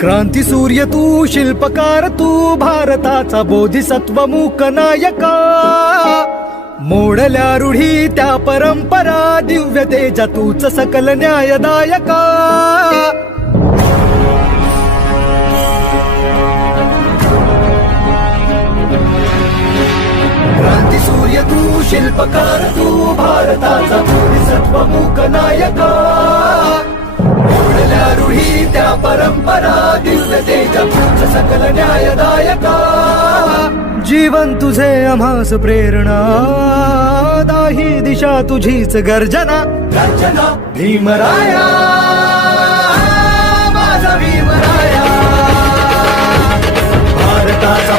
क्रांती सूर्य तू, शिल्पकार तू, भारताचा बोधिसत्व मूक नायका. मोडल्या रूढी त्या परंपरा, दिव्य तेजा तूच सकल न्यायदायका. क्रांती सूर्य तू, शिल्पकार तू, भारताचा बोधिसत्व मूक नायका. मोडल्या रूढी त्या परंपरा, दिव्य तेजा तूच सकल न्यायदायका. जीवन तुझे आम्हास प्रेरणा, दाही दिशा तुझीच गर्जना. गर्जना भीमराया, माझा भीमराया. भारताचा